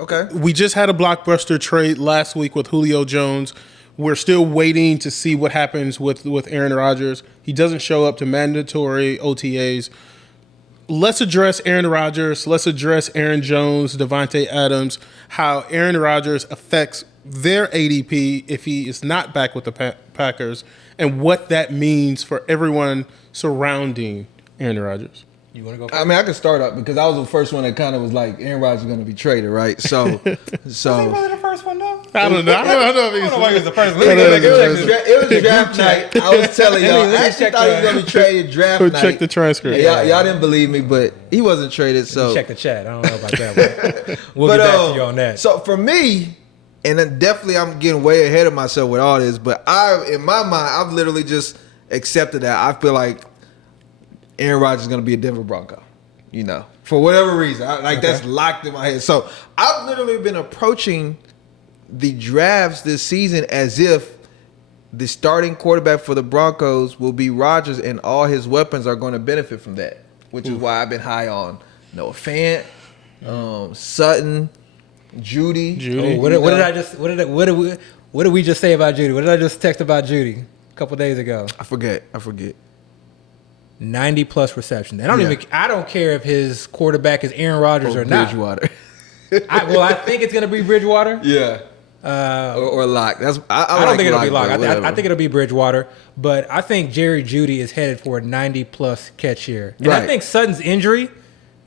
Okay. We just had a blockbuster trade last week with Julio Jones. We're still waiting to see what happens with Aaron Rodgers. He doesn't show up to mandatory OTAs. Let's address Aaron Rodgers. Let's address Aaron Jones, Devontae Adams, how Aaron Rodgers affects their ADP if he is not back with the Packers, and what that means for everyone surrounding Aaron Rodgers. You want to go first? I mean, I can start up because I was the first one that kind of was like, Aaron Rodgers is going to be traded, right? So, Was he really the first one, though? I don't know. I don't know if he was the first. It was draft night. I was telling y'all. I actually thought he was going to be traded draft night. Check the transcript. Y'all didn't believe me, but he wasn't traded. So check the chat. I don't know about that one. We'll get back to you on that. So for me, and then definitely I'm getting way ahead of myself with all this, but in my mind, I've literally just accepted that. I feel like Aaron Rodgers is going to be a Denver Bronco. You know, for whatever reason, that's locked in my head. So I've literally been approaching the drafts this season as if the starting quarterback for the Broncos will be Rodgers, and all his weapons are going to benefit from that. Which is why I've been high on Noah Fant, Sutton, Judy. What did we just say about Judy? What did I just text about Judy a couple days ago? I forget. 90+ receptions. I don't care if his quarterback is Aaron Rodgers or not. Bridgewater. I think it's going to be Bridgewater. Yeah. Or Lock. I don't think it'll be Lock. I think it'll be Bridgewater. But I think Jerry Jeudy is headed for a 90+ catch year. And I think Sutton's injury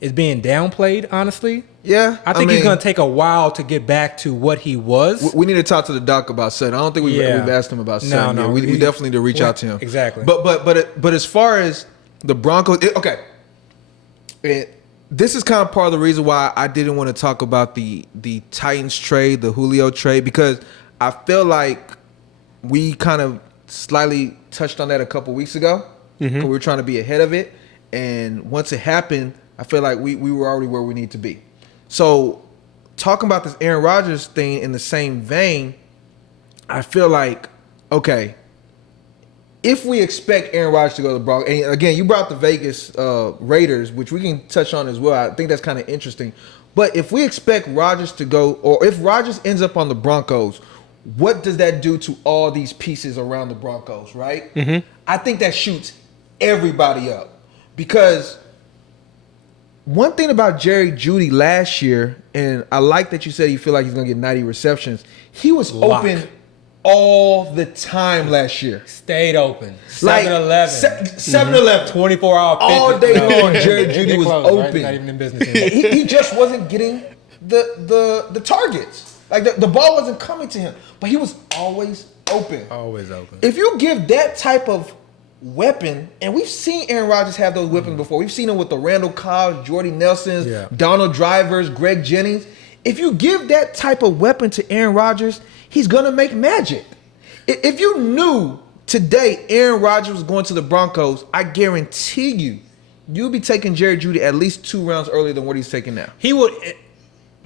is being downplayed, honestly. Yeah. I think he's going to take a while to get back to what he was. We need to talk to the doc about Sutton. I don't think we've asked him about Sutton. No. We definitely need to reach out to him. Exactly. But as far as the Broncos, this is kind of part of the reason why I didn't want to talk about the Titans trade, the Julio trade, because I feel like we kind of slightly touched on that a couple weeks ago. Mm-hmm. We were trying to be ahead of it. And once it happened, I feel like we were already where we need to be. So talking about this Aaron Rodgers thing in the same vein, I feel like, okay, if we expect Aaron Rodgers to go to the Broncos, and again, you brought the Vegas Raiders, which we can touch on as well. I think that's kind of interesting. But if we expect Rodgers to go, or if Rodgers ends up on the Broncos, what does that do to all these pieces around the Broncos, right? Mm-hmm. I think that shoots everybody up. Because one thing about Jerry Jeudy last year, and I like that you said you feel like he's going to get 90 receptions, he was open all the time last year. Stayed open. 7-Eleven. 7-Eleven. 24-hour. All day long, Jerry Jeudy was open. Right? He's not even in business anymore. he just wasn't getting the targets. Like the ball wasn't coming to him. But he was always open. Always open. If you give that type of weapon, and we've seen Aaron Rodgers have those weapons before. We've seen him with the Randall Cobbs, Jordy Nelsons, Donald Drivers, Greg Jennings. If you give that type of weapon to Aaron Rodgers, he's going to make magic. If you knew today Aaron Rodgers was going to the Broncos, I guarantee you'd be taking Jerry Jeudy at least 2 rounds earlier than what he's taking now. He would,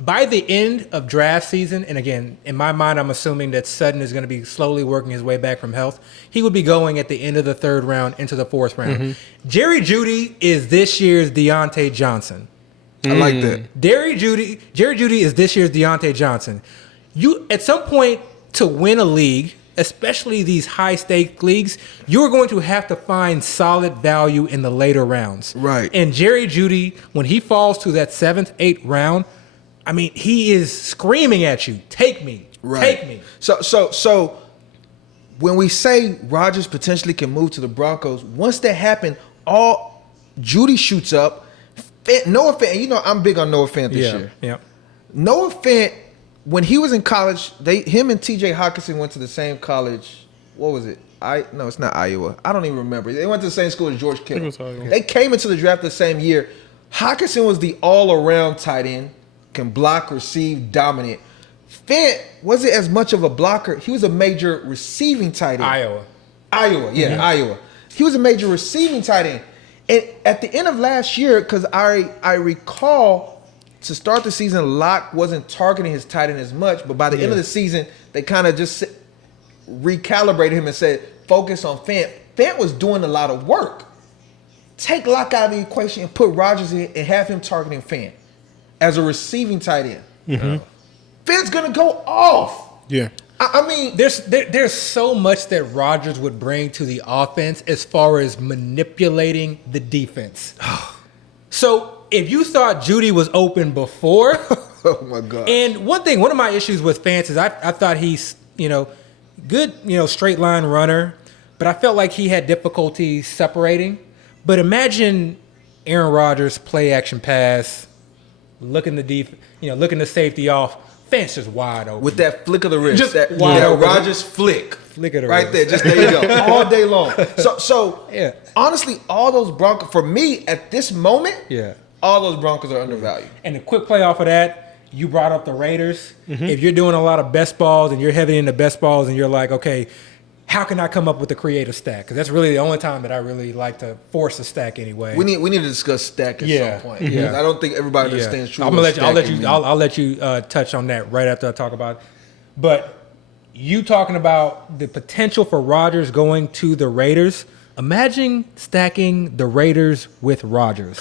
by the end of draft season, and again, in my mind, I'm assuming that Sutton is going to be slowly working his way back from health. He would be going at the end of the 3rd round into the 4th round. Mm-hmm. Jerry Jeudy is this year's Deontay Johnson. I like that. Jerry Jeudy is this year's Deontay Johnson. You, at some point, to win a league, especially these high-stake leagues, you're going to have to find solid value in the later rounds. Right. And Jerry Jeudy, when he falls to that 7th, 8th round, I mean, he is screaming at you, take me, take me. So when we say Rodgers potentially can move to the Broncos, once that happens, Jeudy shoots up. Noah Fant, you know I'm big on Noah Fant this year. Yeah. Noah Fant, when he was in college, him and T.J. Hockenson went to the same college. What was it? No, it's not Iowa. I don't even remember. They went to the same school as George Kittle. They came into the draft the same year. Hockenson was the all-around tight end, can block, receive, dominant. Fant wasn't as much of a blocker. He was a major receiving tight end. Iowa, Iowa. He was a major receiving tight end. And at the end of last year, because I recall to start the season, Locke wasn't targeting his tight end as much, but by the end of the season, they kind of just recalibrated him and said, focus on Fant. Fant was doing a lot of work. Take Locke out of the equation and put Rodgers in and have him targeting Fant as a receiving tight end. Mm-hmm. Fant's gonna go off. Yeah. I mean, There's so much that Rodgers would bring to the offense as far as manipulating the defense. So if you thought Judy was open before, oh my god. and one of my issues with Fant is I thought he's good straight line runner, but I felt like he had difficulty separating. But imagine Aaron Rodgers play action pass, looking the safety off. Fant's just wide open. With that flick of the wrist, Just that wide open. Rodgers flick Flick of the right wrist. there. Just there you go, all day long. So Yeah. honestly, all those Broncos for me at this moment, Yeah. all those Broncos are undervalued. And a quick play off of that, you brought up the Raiders. If you're doing a lot of best balls and you're heavy into best balls and you're like, okay, how can I come up with a creative stack? Because that's really the only time that I really like to force a stack anyway. We need to discuss stack at some point. Yeah. Because I don't think everybody understands true. I'll let you touch on that right after I talk about it. But you talking about the potential for Rodgers going to the Raiders. Imagine stacking the Raiders with Rodgers.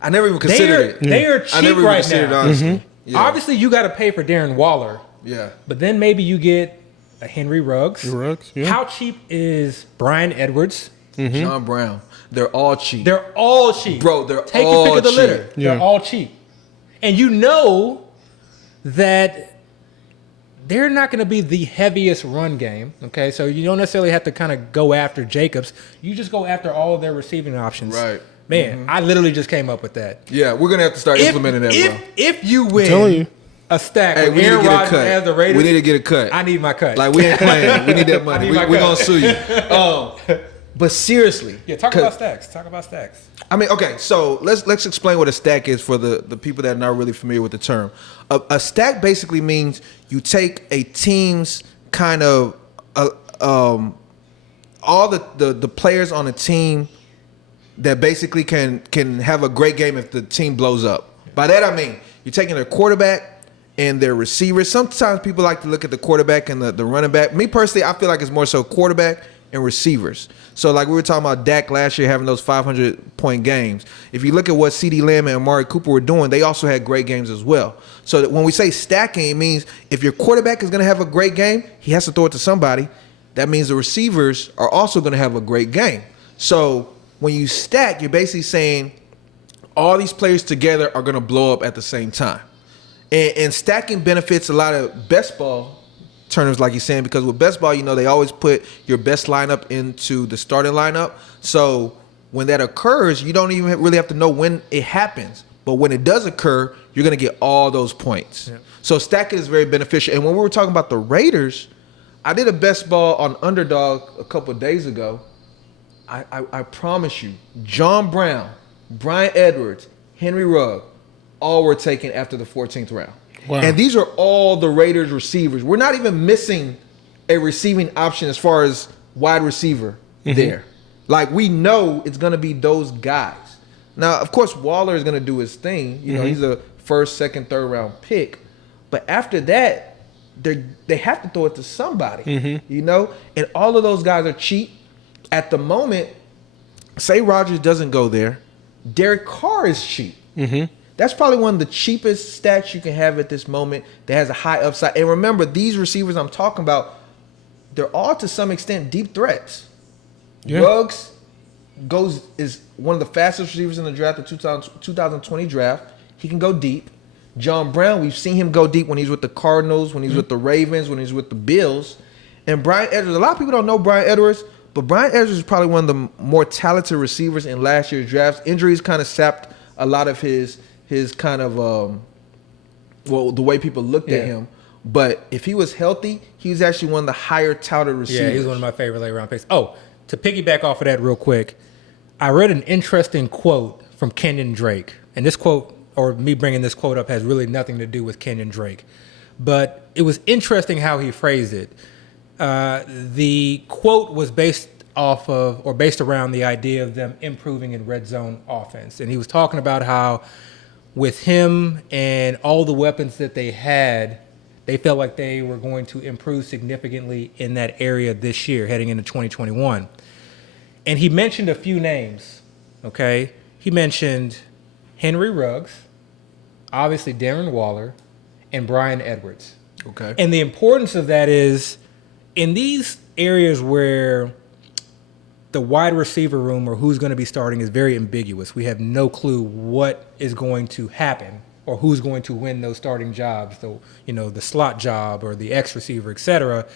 I never even considered it. They are I cheap never even right considered now. it, honestly. Yeah. Obviously, you got to pay for Darren Waller. Yeah. But then maybe you get a Henry Ruggs. Yeah. How cheap is Brian Edwards? John Brown. They're all cheap. They're all cheap. Bro, they're Take all your pick of the cheap. litter. Yeah. They're all cheap. And you know that they're not going to be the heaviest run game, okay? So you don't necessarily have to kind of go after Jacobs. You just go after all of their receiving options. Right. Man, I literally just came up with that. Yeah, we're gonna have to start implementing that, bro. If you telling you. win a stack Hey, with we need to Aaron get a Rodgers cut. as the Raiders, We need to get a cut. I need my cut. Like, we ain't playing. We need that money. I need We're my gonna cut. sue you. But seriously, yeah, talk 'cause- about stacks. I mean, okay, so let's explain what a stack is for the people that are not really familiar with the term. A stack basically means you take a team's kind of all the players on a team that basically can have a great game if the team blows up. By that I mean you're taking their quarterback and their receivers. Sometimes people like to look at the quarterback and the running back. Me personally, I feel like it's more so quarterback and receivers. So like we were talking about Dak last year having those 500-point games. If you look at what CeeDee Lamb and Amari Cooper were doing, they also had great games as well. So that when we say stacking, it means if your quarterback is going to have a great game, he has to throw it to somebody. That means the receivers are also going to have a great game. So when you stack, you're basically saying all these players together are going to blow up at the same time. And stacking benefits a lot of best ball turners, like you're saying, because with best ball, they always put your best lineup into the starting lineup. So when that occurs, you don't even really have to know when it happens. But when it does occur, you're going to get all those points. Yeah. So stacking is very beneficial. And when we were talking about the Raiders, I did a best ball on Underdog a couple of days ago. I promise you, John Brown, Brian Edwards, Henry Ruggs, all were taken after the 14th round. Wow. And these are all the Raiders receivers. We're not even missing a receiving option as far as wide receiver there. Like, we know it's going to be those guys. Now, of course, Waller is going to do his thing. He's a first, second, third round pick. But after that, they have to throw it to somebody, And all of those guys are cheap. At the moment, say Rodgers doesn't go there, Derek Carr is cheap. That's probably one of the cheapest stacks you can have at this moment that has a high upside. And remember, these receivers I'm talking about, they're all to some extent deep threats. Yeah. Ruggs is one of the fastest receivers in the draft, the 2020 draft. He can go deep. John Brown, we've seen him go deep when he's with the Cardinals, when he's with the Ravens, when he's with the Bills. And Brian Edwards, a lot of people don't know Brian Edwards, but Brian Edwards is probably one of the more talented receivers in last year's drafts. Injuries kind of sapped a lot of his kind of, the way people looked at him. But if he was healthy, he's actually one of the higher touted receivers. Yeah, he's one of my favorite late round picks. Oh, to piggyback off of that real quick, I read an interesting quote from Kenyon Drake. And this quote, or me bringing this quote up, has really nothing to do with Kenyon Drake. But it was interesting how he phrased it. The quote was based around the idea of them improving in red zone offense. And he was talking about how with him and all the weapons that they had, they felt like they were going to improve significantly in that area this year, heading into 2021. And he mentioned a few names, okay? He mentioned Henry Ruggs, obviously Darren Waller, and Bryan Edwards. Okay. And the importance of that is in these areas where the wide receiver room or who's going to be starting is very ambiguous. We have no clue what is going to happen or who's going to win those starting jobs, the slot job or the X receiver, et cetera.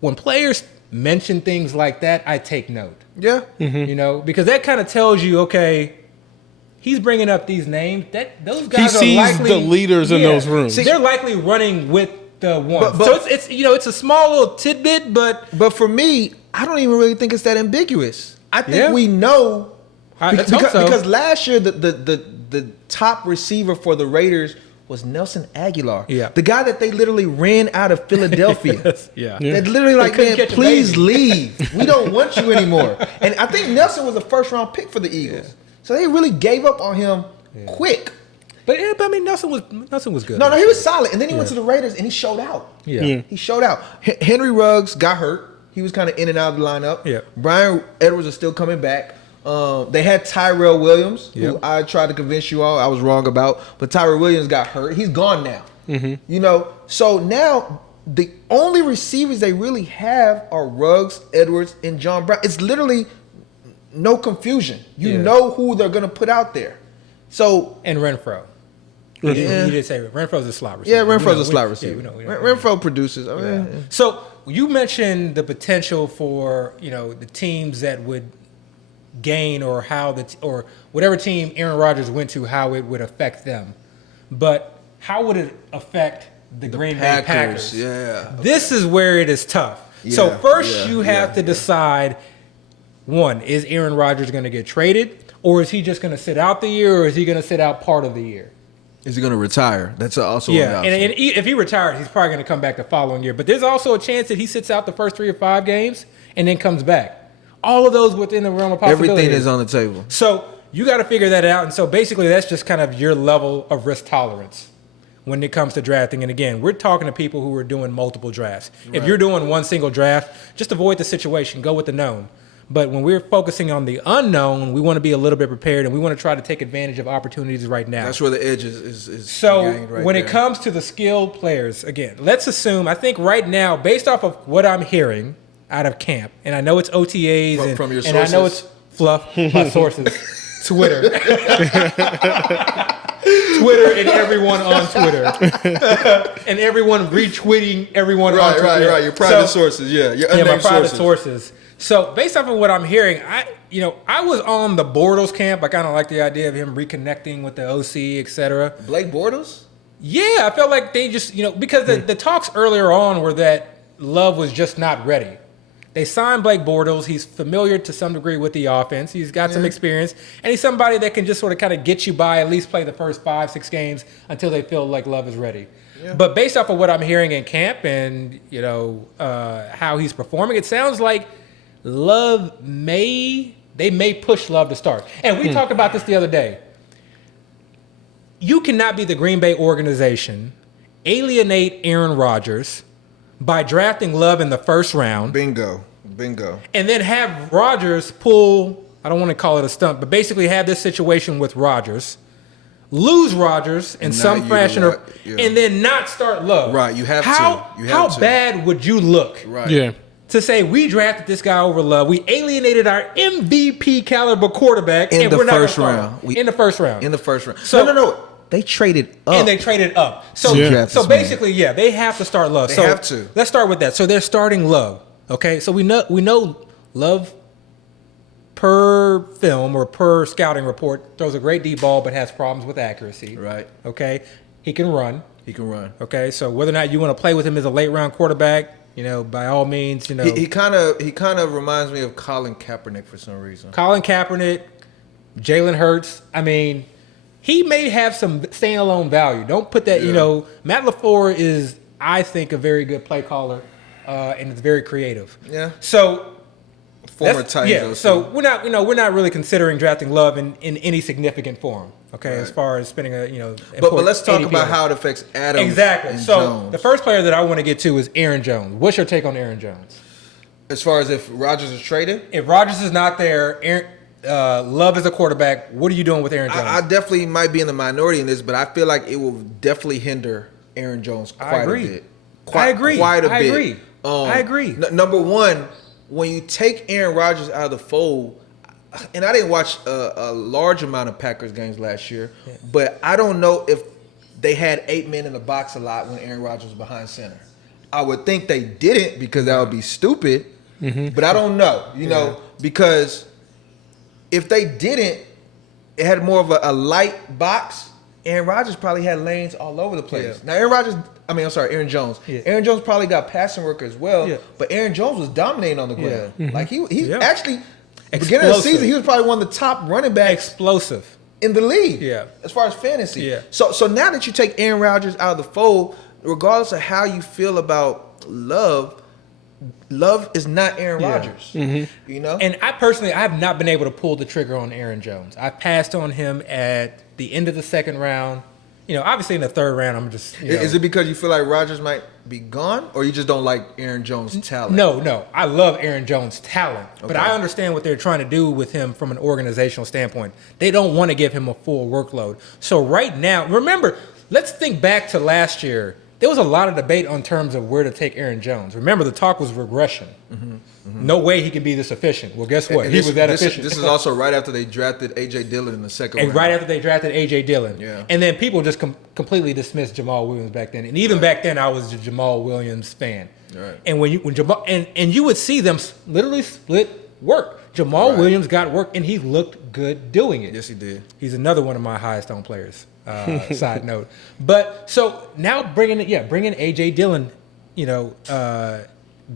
When players mention things like that, I take note. Yeah. Because that kind of tells you, okay, he's bringing up these names. Those guys he are sees likely the leaders in those rooms. They're likely running with the one. But- So it's a small little tidbit, but But for me, I don't even really think it's that ambiguous. I think Yeah. we know Let's hope so. because last year the top receiver for the Raiders was Nelson Aguilar. Yeah. The guy that they literally ran out of Philadelphia. Yes, yeah. They literally like, couldn't man, catch a please baby." leave. We don't want you anymore. And I think Nelson was a first round pick for the Eagles. Yeah. So they really gave up on him quick. But I mean, Nelson was good. No, he was solid. And then he went to the Raiders and he showed out. Yeah. He showed out. Henry Ruggs got hurt. He was kind of in and out of the lineup. Yeah. Bryan Edwards is still coming back. They had Tyrell Williams, who Yep. I tried to convince you all I was wrong about, but Tyrell Williams got hurt. He's gone now. So now the only receivers they really have are Ruggs, Edwards, and John Brown. It's literally no confusion. You Yeah. know who they're going to put out there. So And Renfro. Yeah. You did say Renfro's a slot receiver. yeah, Renfro's a slot Yeah, receiver. we know. Renfro produces. I mean, So you mentioned the potential for the teams that would gain or or whatever team Aaron Rodgers went to, how it would affect them. But how would it affect the Green Bay Packers? Yeah. This is where it is tough. So Yeah, first yeah, you have to decide, one, is Aaron Rodgers going to get traded, or is he just going to sit out the year, or is he going to sit out part of the year? Is he going to retire? That's also Yeah, an and option. if he retires, he's probably going to come back the following year. But there's also a chance that he sits out the first 3 or 5 games and then comes back. All of those within the realm of possibility. Everything is on the table. So you got to figure that out. And so basically that's just kind of your level of risk tolerance when it comes to drafting. And again, we're talking to people who are doing multiple drafts. If you're doing one single draft, just avoid the situation. Go with the known. But when we're focusing on the unknown, we want to be a little bit prepared, and we want to try to take advantage of opportunities right now. That's where the edge is So gained right when there. it comes to the skilled players, again, let's assume, I think right now, based off of what I'm hearing out of camp, and I know it's OTAs From your and I know sources? it's fluff, my sources, Twitter. Twitter and everyone on Twitter. And everyone retweeting everyone on Twitter. Right. Your private sources, yeah. Your unnamed Yeah, my private sources. sources. So based off of what I'm hearing, I was on the Bortles camp. I kind of like the idea of him reconnecting with the OC, et cetera. Blake Bortles? Yeah, I felt like they just, because the talks earlier on were that Love was just not ready. They signed Blake Bortles. He's familiar to some degree with the offense. He's got some experience. And he's somebody that can just sort of kind of get you by, at least play the first 5-6 games until they feel like Love is ready. Yeah. But based off of what I'm hearing in camp and, how he's performing, it sounds like Love may push Love to start. And we talked about this the other day. You cannot be the Green Bay organization, alienate Aaron Rodgers by drafting Love in the first round. Bingo. And then have Rodgers pull, I don't want to call it a stunt, but basically have this situation with Rodgers, lose Rodgers in some fashion, and then not start Love. Right, you have to. How bad would you look? Right. Yeah. To say we drafted this guy over Love, we alienated our MVP caliber quarterback In and the we're not first gonna start round. him. In the first round. In the first round. So- No. They traded up. And they traded up. So, Yeah. so basically, they have to start Love. They so have to. Let's start with that. So they're starting Love. Okay, so we know Love per film or per scouting report throws a great deep ball, but has problems with accuracy. Right. Okay, he can run. He can run. Okay, so whether or not you want to play with him as a late round quarterback, by all means, He kind of reminds me of Colin Kaepernick for some reason. Colin Kaepernick, Jalen Hurts. I mean, he may have some standalone value. Don't put that. Yeah. Matt LaFleur is, I think, a very good play caller, and it's very creative. Yeah. So Former that's- Titans. Yeah. OC. So we're not really considering drafting Love in any significant form. Okay, Right. as far as spending But let's talk ADP about on it. how it affects Adams. Exactly. And So Jones. the first player that I want to get to is Aaron Jones. What's your take on Aaron Jones? As far as if Rodgers is traded, If Rodgers is not there, Love is a quarterback. What are you doing with Aaron Jones? I definitely might be in the minority in this, but I feel like it will definitely hinder Aaron Jones I quite agree. a bit. I agree. Quite a I bit. agree. I agree. Number one, when you take Aaron Rodgers out of the fold, and I didn't watch a large amount of Packers games last year, but I don't know if they had 8 men in the box a lot when Aaron Rodgers was behind center. I would think they didn't because that would be stupid, but I don't know, because if they didn't, it had more of a light box. Aaron Rodgers probably had lanes all over the place. Yeah. Now, Aaron Jones. Yeah. Aaron Jones probably got passing work as well, Yeah. but Aaron Jones was dominating on the ground. Yeah. Like he Yeah. actually, beginning of the season, he was probably one of the top running backs Explosive. in the league. Yeah. As far as fantasy. Yeah. So now that you take Aaron Rodgers out of the fold, regardless of how you feel about Love is not Aaron Yeah. Rodgers. And I have not been able to pull the trigger on Aaron Jones. I passed on him at the end of the second round. Obviously in the third round, I'm just. Is it because you feel like Rodgers might be gone, or you just don't like Aaron Jones' talent? No. I love Aaron Jones' talent, but Okay. I understand what they're trying to do with him from an organizational standpoint. They don't want to give him a full workload. So right now, remember, let's think back to last year. There was a lot of debate on terms of where to take Aaron Jones. Remember, the talk was regression. No way he could be this efficient. Well, guess what? And He was that efficient. This is also right after they drafted A.J. Dillon in the second And round. right after they drafted A.J. Dillon. Yeah. And then people just completely dismissed Jamal Williams back then. And even back then, I was a Jamal Williams fan. Right. And when Jamal and you would see them literally split work. Jamal Williams got work, and he looked good doing it. Yes, he did. He's another one of my highest owned players. Side note. But so now bringing A.J. Dillon, the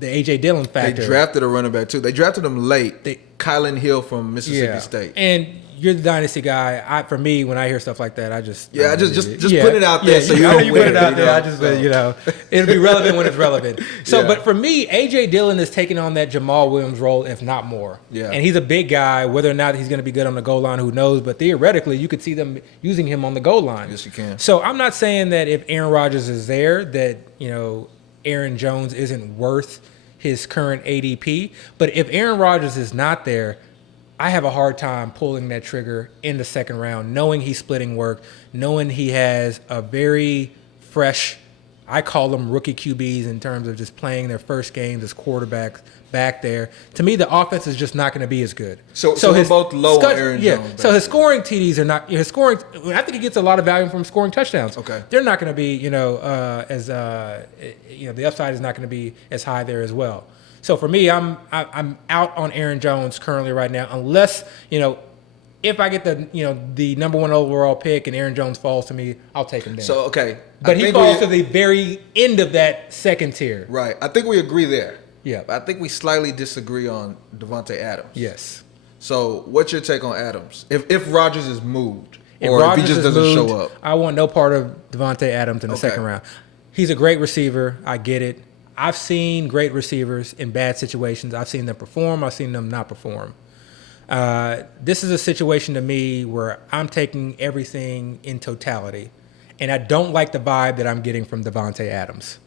A.J. Dillon factor. They drafted a running back too. They drafted him late. Kylan Hill from Mississippi State. And you're the dynasty guy. For me, when I hear stuff like that, I just just put it out there. So you I know don't you put win, it out you there. know, I just so. it'll be relevant when it's relevant. So, Yeah. but for me, AJ Dillon is taking on that Jamal Williams role, if not more. Yeah. And he's a big guy. Whether or not he's going to be good on the goal line, who knows? But theoretically, you could see them using him on the goal line. Yes, you can. So I'm not saying that if Aaron Rodgers is there, that Aaron Jones isn't worth his current ADP. But if Aaron Rodgers is not there, I have a hard time pulling that trigger in the second round, knowing he's splitting work, knowing he has a very fresh, I call them rookie QBs in terms of just playing their first games as quarterbacks back there. To me, the offense is just not going to be as good. So we're both low on Aaron Jones. So his scoring TDs are not his scoring. I think he gets a lot of value from scoring touchdowns. Okay. They're not going to be as the upside is not going to be as high there as well. So for me, I'm out on Aaron Jones currently right now, unless if I get the number one overall pick and Aaron Jones falls to me, I'll take him down. So okay, but he falls to the very end of that second tier. Right. I think we agree there. Yeah. I think we slightly disagree on Devontae Adams. Yes. So what's your take on Adams? If Rodgers is moved, If or Rodgers if he just is doesn't moved, show up? I want no part of Devontae Adams in the second round. He's a great receiver. I get it. I've seen great receivers in bad situations. I've seen them perform. I've seen them not perform. This is a situation to me where I'm taking everything in totality, and I don't like the vibe that I'm getting from Devontae Adams.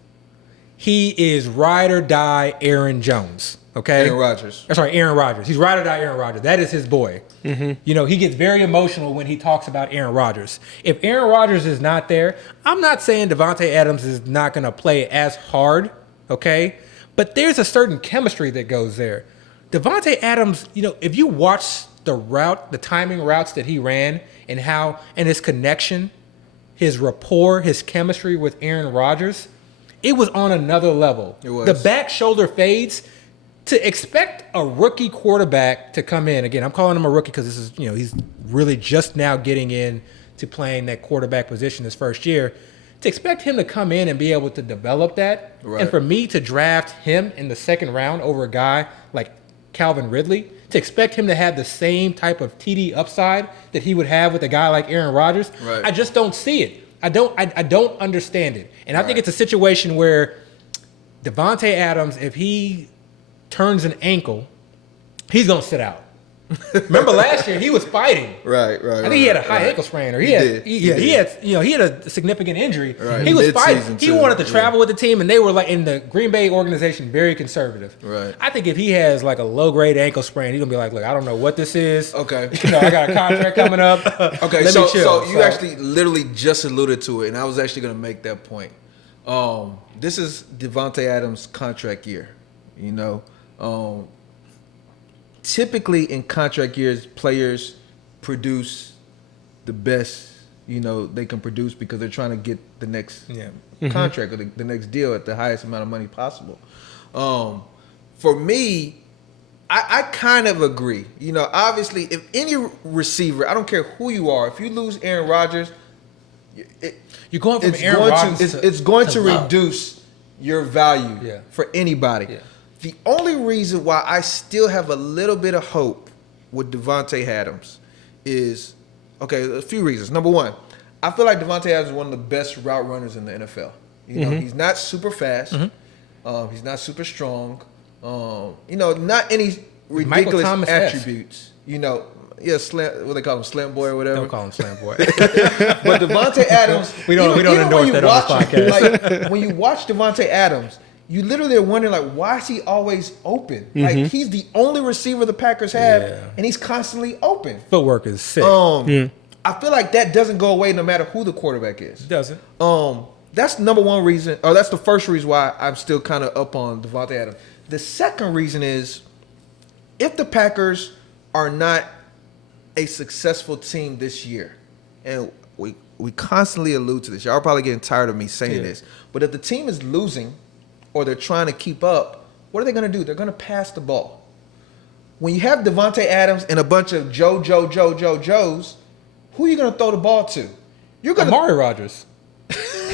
He is ride or die Aaron Jones. Okay, Aaron Rodgers. Aaron Rodgers. He's ride or die Aaron Rodgers. That is his boy. Mm-hmm. He gets very emotional when he talks about Aaron Rodgers. If Aaron Rodgers is not there, I'm not saying Devontae Adams is not going to play as hard. Okay, but there's a certain chemistry that goes there. Devontae Adams, if you watch the timing routes that he ran and his connection, his rapport, his chemistry with Aaron Rodgers, it was on another level. It was. The back shoulder fades. To expect a rookie quarterback to come in, again, I'm calling him a rookie because this is, he's really just now getting in to playing that quarterback position his first year. To expect him to come in and be able to develop that, Right. and for me to draft him in the second round over a guy like Calvin Ridley, to expect him to have the same type of TD upside that he would have with a guy like Aaron Rodgers, Right. I just don't see it. I don't understand it. And I think Right. it's a situation where Devontae Adams, if he turns an ankle, he's going to sit out. Remember last year he was fighting. Right. I think he had a high ankle sprain, or he had a significant injury. Right. He was Mid-season, fighting. He too. wanted to travel with the team, and they were like in the Green Bay organization, very conservative. Right. I think if he has like a low grade ankle sprain, he's gonna be like, look, I don't know what this is. Okay. I got a contract coming up. Okay, Let me chill. so you actually literally just alluded to it, and I was actually going to make that point. This is Devontae Adams' contract year. Typically in contract years, players produce the best they can produce because they're trying to get the next contract or the next deal at the highest amount of money possible. For me, I kind of agree. Obviously, if any receiver, I don't care who you are, if you lose Aaron Rodgers, you're going from Aaron Rodgers it's going to love. reduce your value for anybody. Yeah. The only reason why I still have a little bit of hope with Devontae Adams is, a few reasons. Number one, I feel like Devontae Adams is one of the best route runners in the NFL. He's not super fast. He's not super strong. Not any ridiculous attributes. Slam, what they call him, Slam Boy or whatever. Don't call him Slam Boy. But Devontae Adams, we don't endorse that on this podcast. Like when you watch Devontae Adams, you literally are wondering, like, why is he always open? Like, he's the only receiver the Packers have, and he's constantly open. Footwork is sick. I feel like that doesn't go away no matter who the quarterback is. It doesn't. That's number one reason, or that's the first reason why I'm still kind of up on Devontae Adams. The second reason is, if the Packers are not a successful team this year, and we constantly allude to this, y'all are probably getting tired of me saying this, but if the team is losing or they're trying to keep up, what are they going to do? They're going to pass the ball. When you have Devontae Adams and a bunch of Joes, who are you going to throw the ball to? You're going to Amari Rodgers.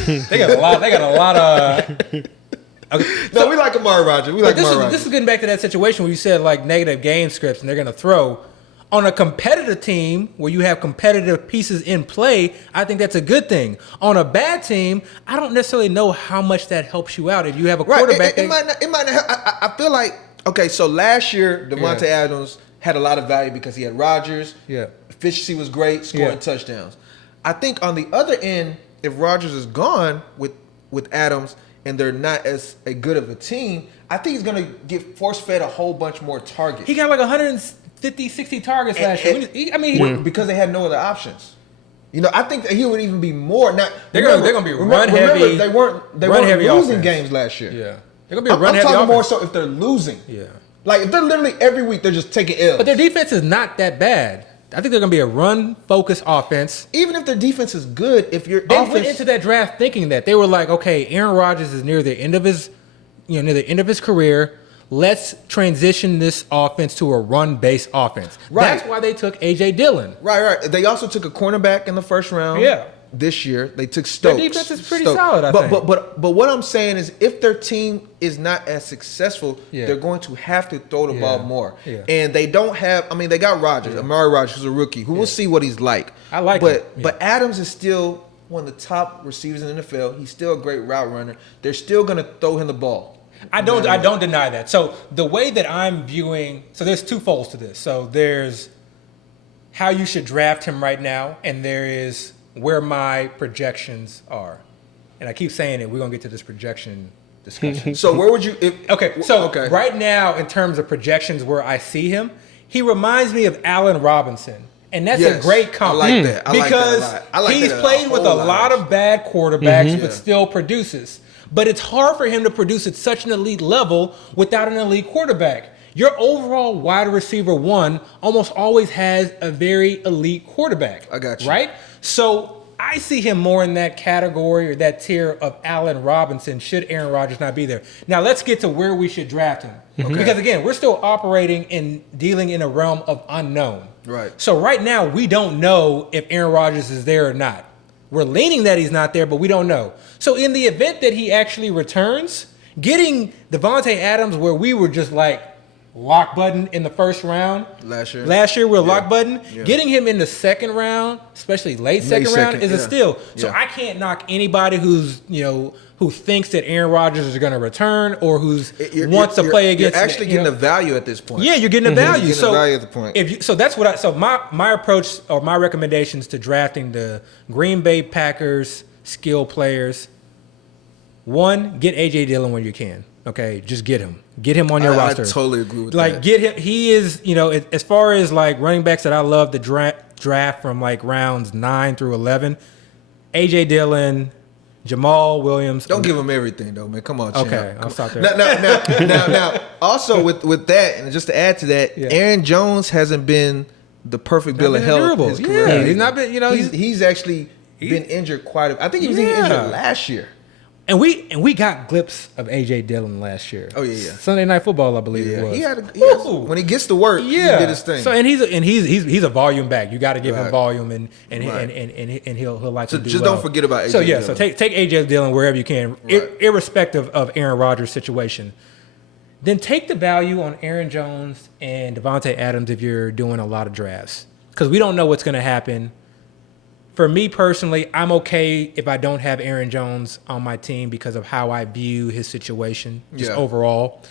They got a lot of. Okay. No, we like Amari Rodgers. This is getting back to that situation where you said like negative game scripts, and they're going to throw. On a competitive team where you have competitive pieces in play, I think that's a good thing. On a bad team, I don't necessarily know how much that helps you out. If you have a quarterback, it might not help. I feel like, so last year Devontae Adams had a lot of value because he had Rodgers. Yeah, efficiency was great, scoring touchdowns. I think on the other end, if Rodgers is gone with Adams and they're not as a good of a team, I think he's going to get force-fed a whole bunch more targets. He got like 150, 60 targets last year. Because they had no other options. I think that he would even be more. Now, they're going to be run heavy. They weren't losing offense. games last year. Yeah, they're going to be run heavy. I'm talking offense. more so if they're losing. Yeah, like if they're literally every week they're just taking L's. But their defense is not that bad. I think they're going to be a run-focused offense. Even if their defense is good, if your they went into that draft thinking that they were like, okay, Aaron Rodgers is near the end of his career. Let's transition this offense to a run-based offense. Right. That's why they took A.J. Dillon. Right. They also took a cornerback in the first round. Yeah. This year they took Stokes. Their defense is pretty solid, I think. But what I'm saying is, if their team is not as successful, they're going to have to throw the ball more. Yeah. And they don't have. I mean, they got Rodgers, Amari Rodgers, who's a rookie, who we'll see what he's like. I like him. But Adams is still one of the top receivers in the NFL. He's still a great route runner. They're still going to throw him the ball. I don't deny that. So the way that I'm viewing, so there's two folds to this. So there's how you should draft him right now, and there is where my projections are. And I keep saying it, we're going to get to this projection discussion. So where would you... Right now, in terms of projections where I see him, he reminds me of Allen Robinson. And that's a great compliment. I like that. Because he's played with a lot of bad quarterbacks, but still produces. But it's hard for him to produce at such an elite level without an elite quarterback. Your overall wide receiver one almost always has a very elite quarterback. I got you. Right? So I see him more in that category or that tier of Allen Robinson should Aaron Rodgers not be there. Now let's get to where we should draft him. Okay. Because again, we're still operating and dealing in a realm of unknown. Right. So right now we don't know if Aaron Rodgers is there or not. We're leaning that he's not there, but we don't know. So in the event that he actually returns, getting Devontae Adams where we were just like lock button in the first round. Last year we're lock button. Yeah. Getting him in the second round, especially late second round, is a steal. So I can't knock anybody who's, who thinks that Aaron Rodgers is going to return or wants to play against. You're actually getting a value at this point. Yeah, you're getting a value. You're getting a value at the point. So that's what my approach or my recommendations to drafting the Green Bay Packers skill players. One, get A.J. Dillon when you can. Okay, just get him. Get him on your roster. I totally agree with that. Like, get him. He is, as far as like running backs that I love to draft from like rounds 9 through 11, A.J. Dillon, Jamal Williams. Don't give him everything though, man. Come on, champ. Okay, I'll stop there. Now, also with that, and just to add to that, Aaron Jones hasn't been the perfect bill of health. His career. Yeah, he's not been. He's actually been injured quite. I think he was even injured last year. And we got glimpse of A.J. Dillon last year. Oh yeah. Sunday Night Football, I believe it was. When he gets to work, he did his thing. So he's a volume back. You got to give him volume and he'll like to do just well. Don't forget about A.J. So Dillon. so take A.J. Dillon wherever you can, irrespective of Aaron Rodgers' situation. Then take the value on Aaron Jones and Devontae Adams if you're doing a lot of drafts, because we don't know what's going to happen. For me personally, I'm okay if I don't have Aaron Jones on my team because of how I view his situation just overall.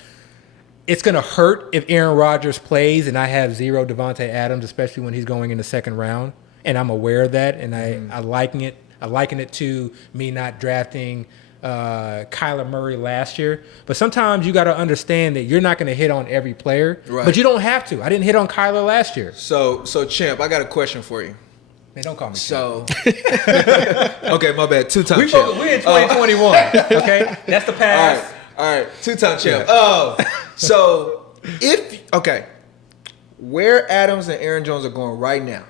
It's going to hurt if Aaron Rodgers plays and I have 0 Devontae Adams, especially when he's going in the second round. And I'm aware of that, and I liken it to me not drafting Kyler Murray last year. But sometimes you got to understand that you're not going to hit on every player, but you don't have to. I didn't hit on Kyler last year. So champ, I got a question for you. Man, don't call me. So, okay, my bad. 2-time champ. We're in 2021. Okay, that's the past. All right. 2-time champ. So where Adams and Aaron Jones are going right now?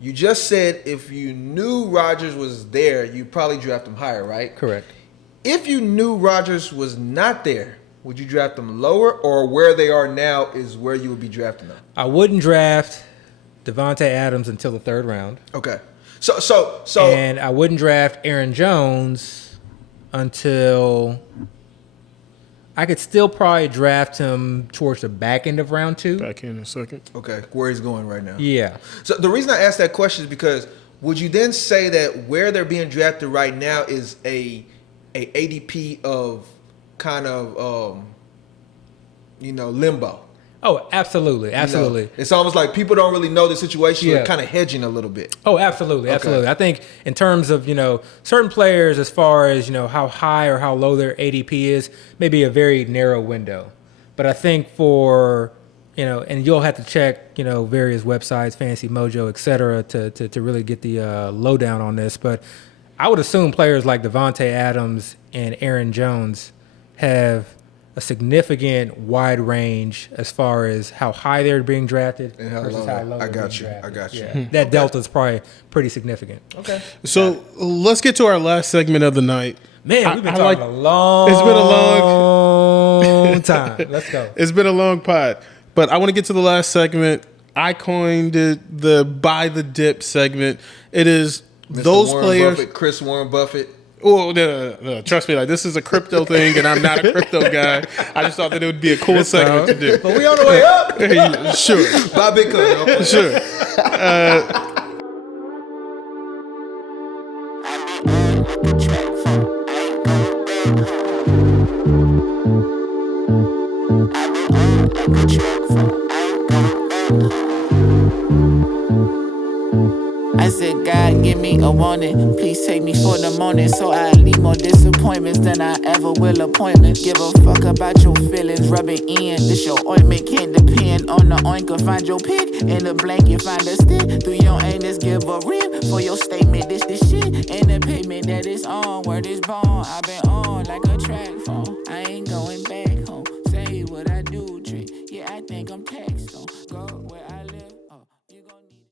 You just said if you knew Rodgers was there, you'd probably draft him higher, right? Correct. If you knew Rodgers was not there, would you draft them lower, or where they are now is where you would be drafting them? I wouldn't draft Devontae Adams until the 3rd round. Okay. So and I wouldn't draft Aaron Jones until I could still probably draft him towards the back end of round 2. Back in a second. Okay, where he's going right now. Yeah. So the reason I asked that question is because would you then say that where they're being drafted right now is a ADP of kind of limbo? Oh, absolutely. It's almost like people don't really know the situation. They're kind of hedging a little bit. Oh, absolutely. I think in terms of, certain players, as far as, how high or how low their ADP is, maybe a very narrow window. But I think for, and you'll have to check, various websites, Fantasy Mojo, et cetera, to really get the lowdown on this. But I would assume players like Devontae Adams and Aaron Jones have a significant wide range as far as how high they're being drafted and versus how low I they're got being you. drafted. I got you. Yeah. That delta is probably pretty significant. Okay. So let's get to our last segment of the night. Man, we've been talking a long It's been a long time. Let's go. It's been a long pod. But I want to get to the last segment. I coined it the buy the dip segment. It is Mr. those Warren players. Buffett, Chris Warren Buffett. Oh, no. Trust me, this is a crypto thing, and I'm not a crypto guy. I just thought that it would be a cool segment to do. But we on the way up. Sure. Buy Bitcoin. Sure. I said, God, give me a warning. Please take me for the morning, so I leave more disappointments than I ever will appointments. Give a fuck about your feelings, rub it in. This your ointment, can't depend on the oinker. Find your pick in the blanket, find a stick. Through your anus, give a rib for your statement. This shit, and the payment that is on, word is born. I've been on like a